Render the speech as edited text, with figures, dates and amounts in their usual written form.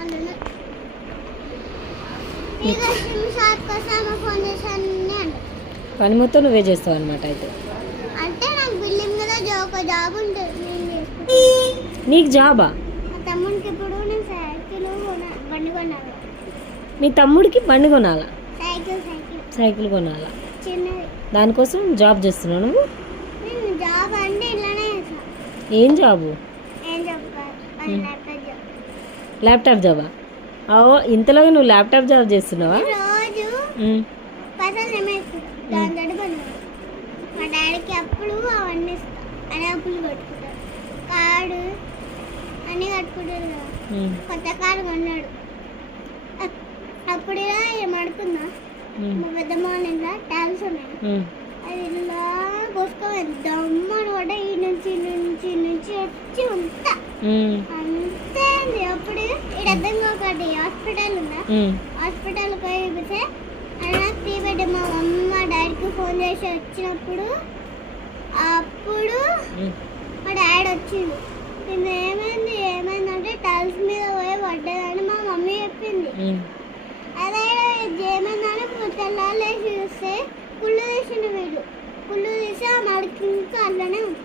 అందులో ఇక SIM shop కోసం ఫోన్ చేశాను నేను. పని మొత్తం నువ్వే చేస్తావు అనమాట అయితే. అంటే నాకు బిల్డింగ్ మీద ఒక జాబ్ ఉంటుంది, నేను చేసుకుంటాను. నీకు జాబా? మా తమ్ముడికి ఇప్పుడు నేను బండి కొనాలి. మీ తమ్ముడికి బండి కొనాలా? సైకిల్ సైకిల్ కొనాలా? చిన్నది. దానికోసం జాబ్ చేస్తున్నావు నువ్వు? నేను జాబ్ అంటే ఇలానే చేస్తాను. ఏం జాబు? ఏం జాబ్ కాదు, అది ల్యాప్టాప్ జాబ్. ల్యాప్టాప్ జాబా? ఇంతలోగా నువ్వు ల్యాప్టాప్ జాబ్ చేస్తున్నావా? రోజు పైసలు ఏమేస్తుంది దాని పని. మా డాడీకి అప్పుడు అవన్నీ ఇస్తాను, అని అప్పులు కట్టుకుంటారు. కార్డు అన్నీ కట్టుకుంటారు కదా. కొత్త కారు కొన్నాడు అప్పుడు. ఇలా ఏమడుకున్నా మా పెద్దమ్మ ఇలా ట్యాల్స్ ఉన్నాయి, అది ఇలా కోసుకోవాలి దమ్మని కూడా ఈ నుంచి వచ్చి ఉంటా అంతే. అప్పుడు ఇక్కడ అర్థంగా ఒకటి హాస్పిటల్ ఉందా, హాస్పిటల్ పోయితే అలా తీపెట్టి మా అమ్మ డాడీకి ఫోన్ చేసి వచ్చినప్పుడు అప్పుడు మా డాడీ వచ్చిండు. నేను ఏమైందంటే టైల్స్ మీద పోయి పడ్డదని మా మమ్మీ చెప్పింది. అదే ఏమైందని తెల్లాలేసి చూస్తే కుళ్ళు తీసిండు వీడు. కుళ్ళు తీసి ఆ మడికి ఇంకా అట్లనే ఉంది.